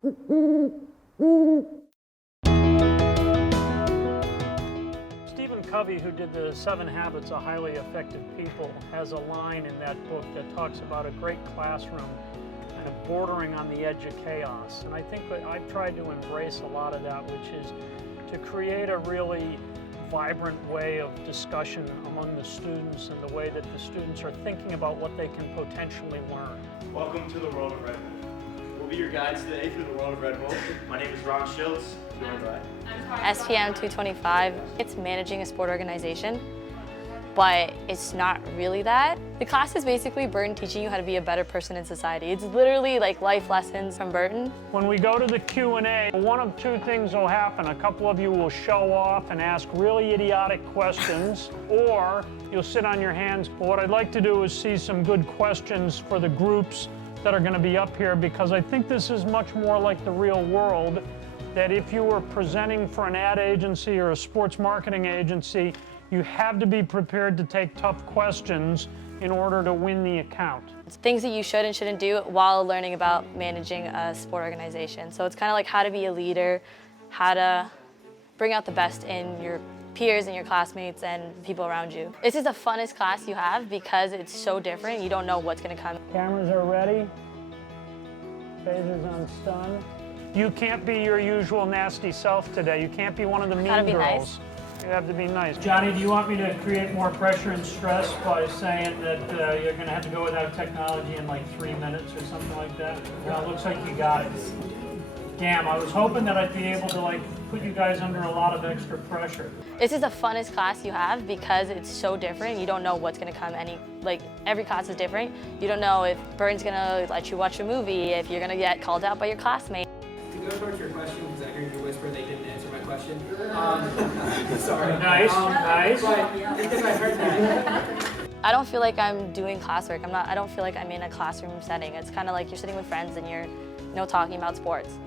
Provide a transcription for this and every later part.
Stephen Covey, who did the 7 Habits of Highly Effective People, has a line in that book that talks about a great classroom kind of bordering on the edge of chaos. And I think that I've tried to embrace a lot of that, which is to create a really vibrant way of discussion among the students and the way that the students are thinking about what they can potentially learn. Welcome to the world of Red Bull. We'll be your guides today through the world of Red Bull. My name is Ron Schultz, joined by SPM 225. It's managing a sport organization, but it's not really that. The class is basically Burton teaching you how to be a better person in society. It's literally like life lessons from Burton. When we go to the Q&A, one of two things will happen. A couple of you will show off and ask really idiotic questions, or you'll sit on your hands. But what I'd like to do is see some good questions for the groups that are going to be up here, because I think this is much more like the real world, that if you were presenting for an ad agency or a sports marketing agency, you have to be prepared to take tough questions in order to win the account. It's things that you should and shouldn't do while learning about managing a sport organization. So it's kind of like how to be a leader, how to bring out the best in your peers and your classmates and people around you. This is the funnest class you have because it's so different. You don't know what's going to come. Cameras are ready. Phasers on stun. You can't be your usual nasty self today. You can't be one of the mean Gotta be girls. nice. You have to be nice. Johnny, do you want me to create more pressure and stress by saying that you're going to have to go without technology in like 3 minutes or something like that? Well, it looks like you got it. Damn, I was hoping that I'd be able to like put you guys under a lot of extra pressure. This is the funnest class you have because it's so different. You don't know what's going to come. Every class is different. You don't know if Burton's going to let you watch a movie, if you're going to get called out by your classmate. To go towards your question, because I heard you whisper they didn't answer my question. Sorry. Nice, nice. But because I heard that. I don't feel like I'm doing classwork. I don't feel like I'm in a classroom setting. It's kind of like you're sitting with friends and you're talking about sports.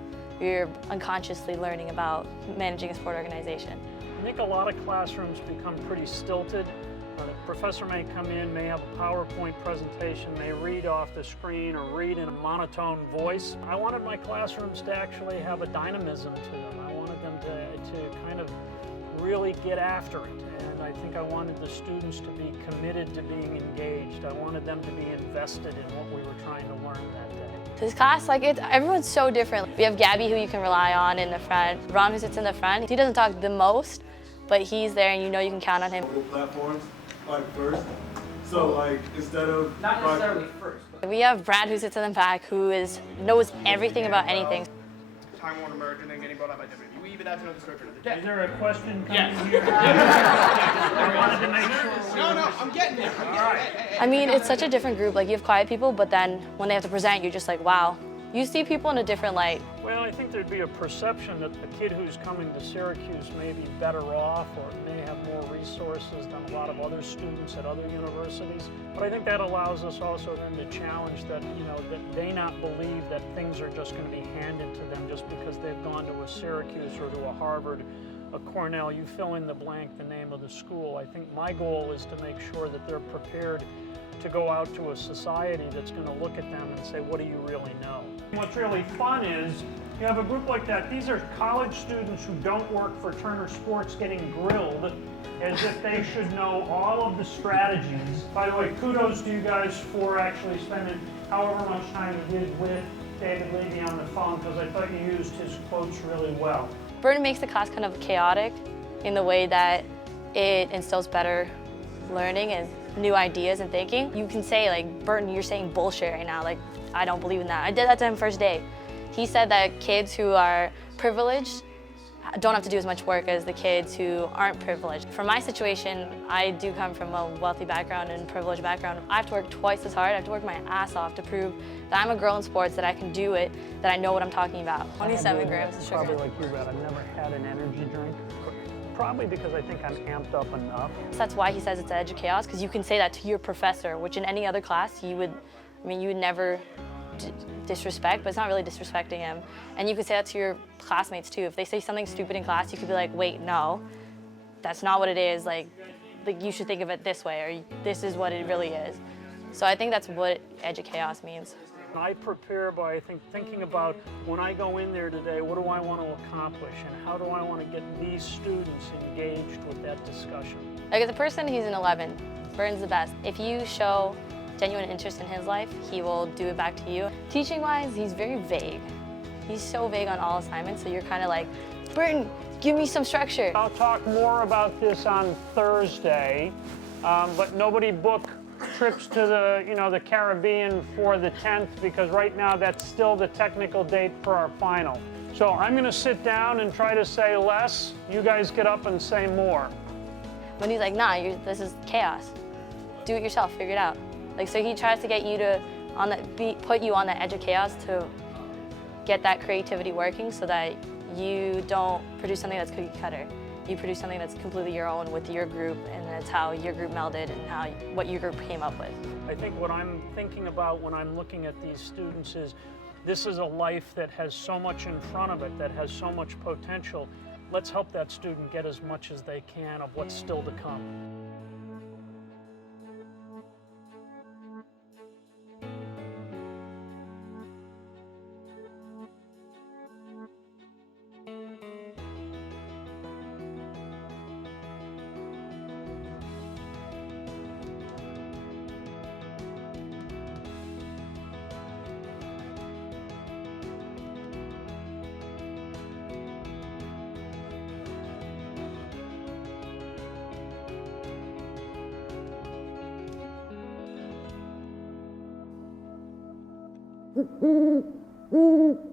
You're unconsciously learning about managing a sport organization. I think a lot of classrooms become pretty stilted. The professor may come in, may have a PowerPoint presentation, may read off the screen or read in a monotone voice. I wanted my classrooms to actually have a dynamism to them. I wanted them to kind of really get after it. And I think I wanted the students to be committed to being engaged. I wanted them to be invested in what we were trying to learn that day. This class, everyone's so different. We have Gabby, who you can rely on in the front. Ron, who sits in the front. He doesn't talk the most, but he's there and you know you can count on him. Platforms, first. So instead of... Not necessarily first. But We have Brad, who sits in the back, who knows everything about anything. Time Warner merge and then getting brought up by WWE, but that's another story for another day. Is there a question coming Yes. here? I wanted to make sure. No, I'm getting there. I mean, it's such a different group. Like, you have quiet people, but then when they have to present, you're just like, wow. You see people in a different light. Well, I think there'd be a perception that the kid who's coming to Syracuse may be better off or may have more resources than a lot of other students at other universities. But I think that allows us also then to challenge that, that they not believe that things are just going to be handed to them just because they've gone to a Syracuse or to a Harvard, a Cornell. You fill in the blank, the name of the school. I think my goal is to make sure that they're prepared to go out to a society that's going to look at them and say, what do you really know? What's really fun is you have a group like that. These are college students who don't work for Turner Sports getting grilled as if they should know all of the strategies. By the way, kudos to you guys for actually spending however much time you did with David Levy on the phone, because I thought you used his quotes really well. Burton makes the class kind of chaotic in the way that it instills better learning and new ideas and thinking. You can say, Burton, you're saying bullshit right now. I don't believe in that. I did that to him first day. He said that kids who are privileged don't have to do as much work as the kids who aren't privileged. For my situation, I do come from a wealthy background and privileged background. I have to work twice as hard. I have to work my ass off to prove that I'm a girl in sports, that I can do it, that I know what I'm talking about. 27 grams of sugar. Probably like you, Brad. I've never had an energy drink. Probably because I think I'm amped up enough. That's why he says it's the edge of chaos, because you can say that to your professor, which in any other class you would never disrespect, but it's not really disrespecting him. And you could say that to your classmates too. If they say something stupid in class, you could be like, wait, no, that's not what it is. Like you should think of it this way, or this is what it really is. So I think that's what edge of chaos means. I prepare by, I think, thinking about when I go in there today, what do I want to accomplish and how do I want to get these students engaged with that discussion? Like as a person, he's an 11. Burton's the best. If you show genuine interest in his life, he will do it back to you. Teaching-wise, he's very vague. He's so vague on all assignments, so you're kind of like, Burton, give me some structure. I'll talk more about this on Thursday, but nobody book trips to the Caribbean for the 10th because right now that's still the technical date for our final. So I'm going to sit down and try to say less. You guys get up and say more. When he's like, nah, this is chaos. Do it yourself, figure it out. Like, so he tries to get you to put you on the edge of chaos to get that creativity working so that you don't produce something that's cookie cutter. You produce something that's completely your own with your group, and that's how your group melded and what your group came up with. I think what I'm thinking about when I'm looking at these students is this is a life that has so much in front of it, that has so much potential. Let's help that student get as much as they can of what's still to come. Mm-hmm.